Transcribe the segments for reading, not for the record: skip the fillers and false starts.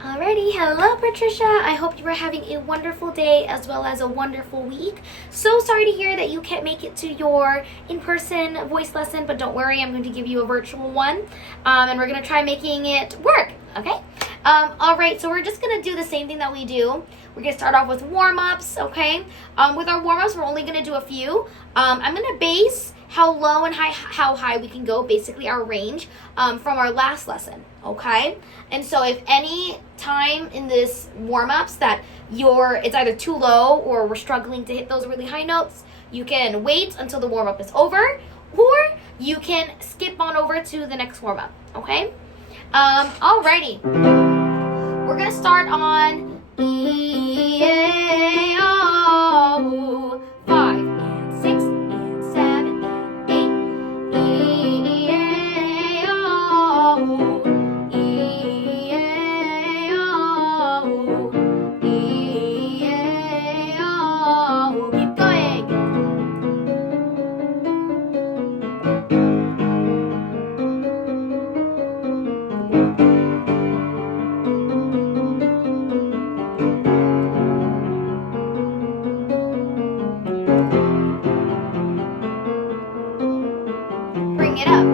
Alrighty, hello Patricia. I hope you are having a wonderful day as well as a wonderful week. So sorry to hear that you can't make it to your in-person voice lesson, but don't worry, I'm going to give you a virtual one, and we're going to try making it work, okay? Alright, so we're just going to do the same thing that we do. We're going to start off with warm-ups, okay? With our warm-ups, we're only going to do a few. I'm going to base how low and how high we can go, basically our range, from our last lesson, okay? And so if any time in this warm-ups that it's either too low or we're struggling to hit those really high notes, you can wait until the warm-up is over, or you can skip on over to the next warm-up, okay? Alrighty. We're gonna start on E, A, O, 5 and 6 and 7 and 8. E, A, O, E, A, O, E, A, O. Keep going. Bring it up.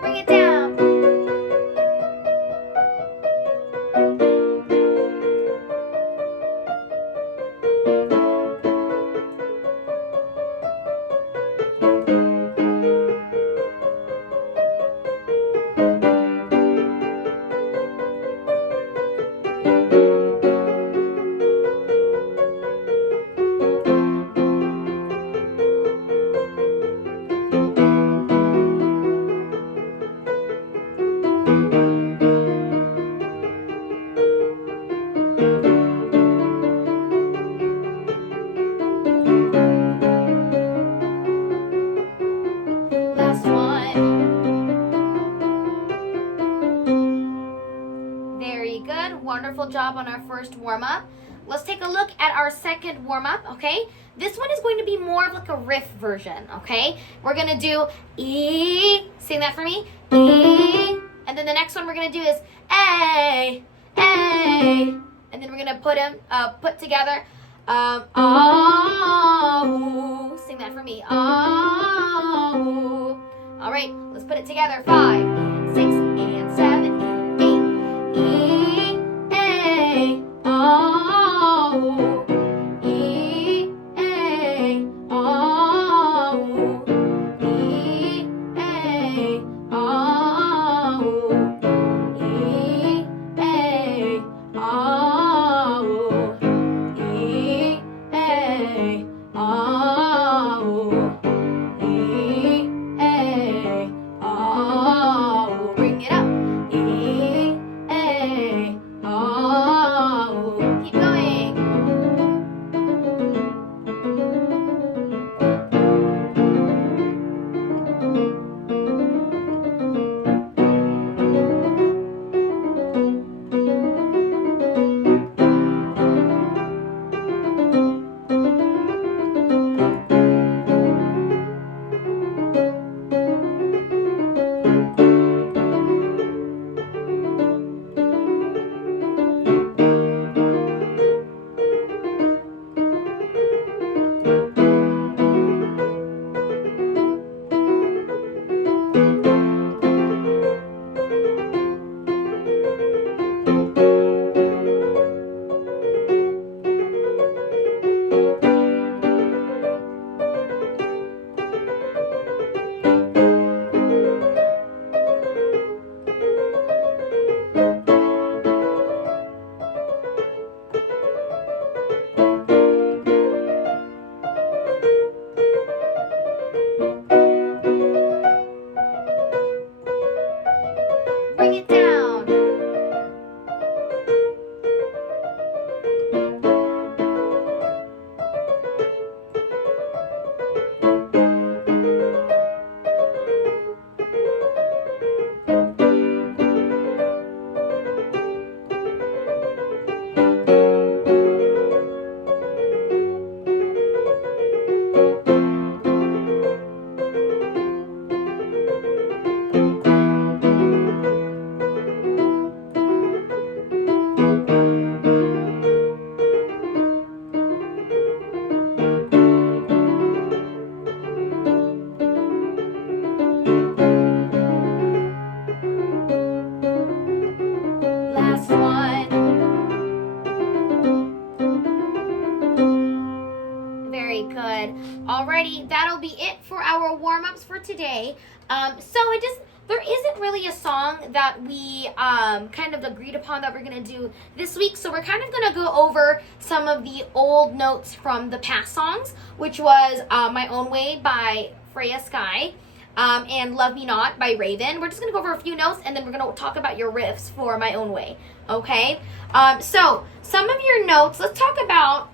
Bring it down. Last one. Very good. Wonderful job on our first warm-up. Let's take a look at our second warm-up, okay? This one is going to be more of like a riff version, okay? We're going to do E. Sing that for me. E. And then the next one we're going to do is A. A. And then we're going to put together oh. Sing that for me. Oh. All right, let's put it together. 5 and 6 and 7 and 8. E, A, O. E, A, O. E, A, O. E, A, O. E, A, O. E, A, O. Alrighty, that'll be it for our warm-ups for today. There isn't really a song that we kind of agreed upon that we're going to do this week. So we're kind of going to go over some of the old notes from the past songs, which was My Own Way by Freya Sky and Love Me Not by Raven. We're just going to go over a few notes, and then we're going to talk about your riffs for My Own Way, okay? So some of your notes, let's talk about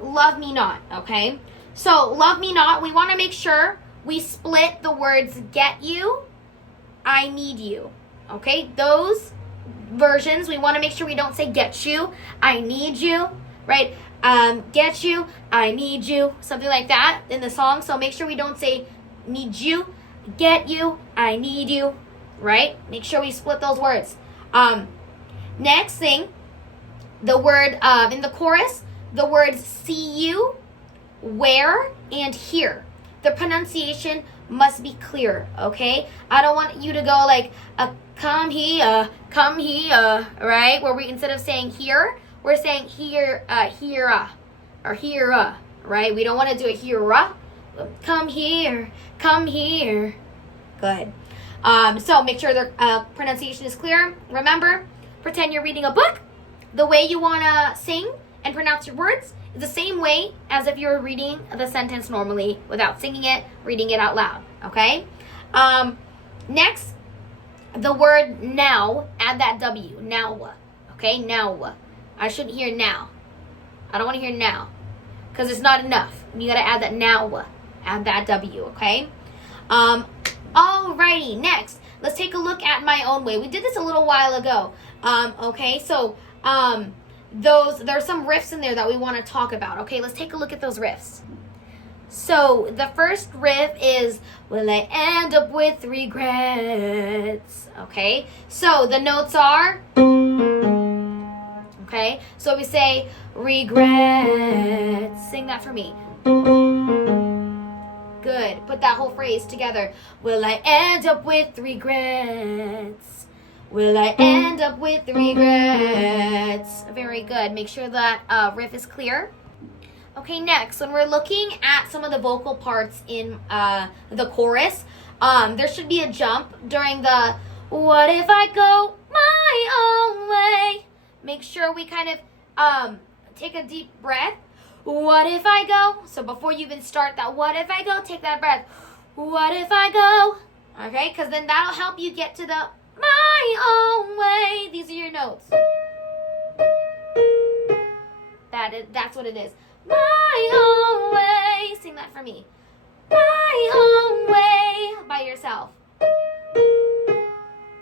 Love Me Not, okay? So Love Me Not, we want to make sure we split the words get you, I need you, okay? Those versions, we want to make sure we don't say get you, I need you, right? Get you, I need you, something like that in the song. So make sure we don't say need you, get you, I need you, right? Make sure we split those words. Next thing, the word in the chorus, the words see you, where, and here. The pronunciation must be clear, okay? I don't want you to go like, come here, right? Where we, instead of saying here, we're saying here, or here, right? We don't want to do it here. Come here. Good. So make sure the pronunciation is clear. Remember, pretend you're reading a book. The way you want to sing and pronounce your words is the same way as if you were reading the sentence normally without singing it, reading it out loud, okay? Next, the word now, add that W, now, okay? Now. I shouldn't hear now. I don't want to hear now because it's not enough. You got to add that now, add that W, okay? Alrighty, next, let's take a look at My Own Way. We did this a little while ago, okay? So, there's some riffs in there that we want to talk about. Okay, let's take a look at those riffs. So the first riff is will I end up with regrets? Okay, so the notes are, okay, so we say regrets. Sing that for me. Good. Put that whole phrase together. Will I end up with regrets? Will I end up with regrets? Very good. Make sure that riff is clear. Okay, next, when we're looking at some of the vocal parts in the chorus, there should be a jump during the what if I go my own way? Make sure we kind of take a deep breath. What if I go? So before you even start that what if I go, take that breath. What if I go? Okay, because then that'll help you get to the my own way. These are your notes. That's what it is. My own way. Sing that for me. My own way by yourself.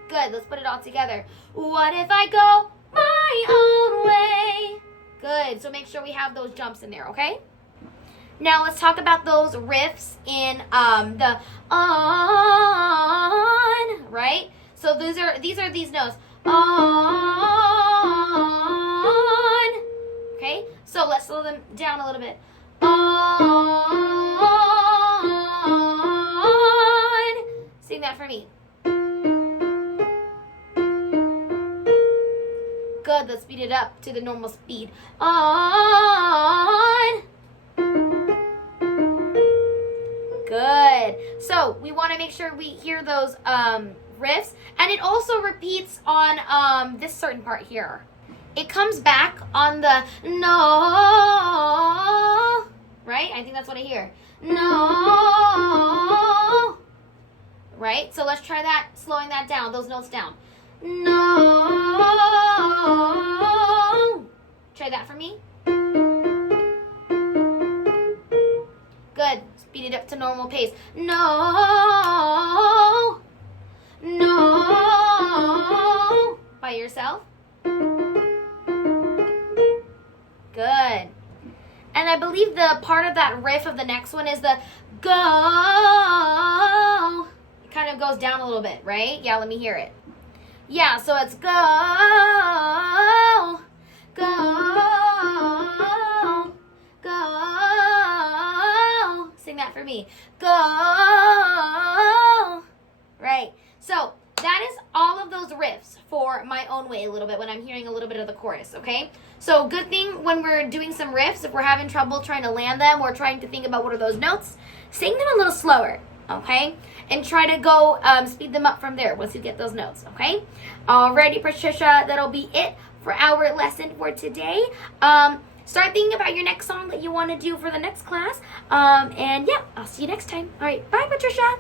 Good. Let's put it all together. What if I go my own way? Good. So make sure we have those jumps in there, okay? Now let's talk about those riffs in the on, right? So these are these notes. On. Okay? So let's slow them down a little bit. On. Sing that for me. Good. Let's speed it up to the normal speed. On. Good. So we want to make sure we hear those riffs, and it also repeats on this certain part here. It comes back on the no, right? I think that's what I hear. No, right? So let's try that, slowing that down, those notes down. No. Try that for me. Good. Speed it up to normal pace. No. No. By yourself. Good. And I believe the part of that riff of the next one is the go. It kind of goes down a little bit, right? Yeah, let me hear it. Yeah, so it's go. Go. Go. Sing that for me. Go. Right. So that is all of those those riffs for my own way a little bit when I'm hearing a little bit of the chorus, okay? So good thing when we're doing some riffs, if we're having trouble trying to land them or trying to think about what are those notes, sing them a little slower, okay? And try to go speed them up from there once you get those notes, okay? Alrighty, Patricia, that'll be it for our lesson for today. Start thinking about your next song that you want to do for the next class. And yeah, I'll see you next time. All right, bye, Patricia.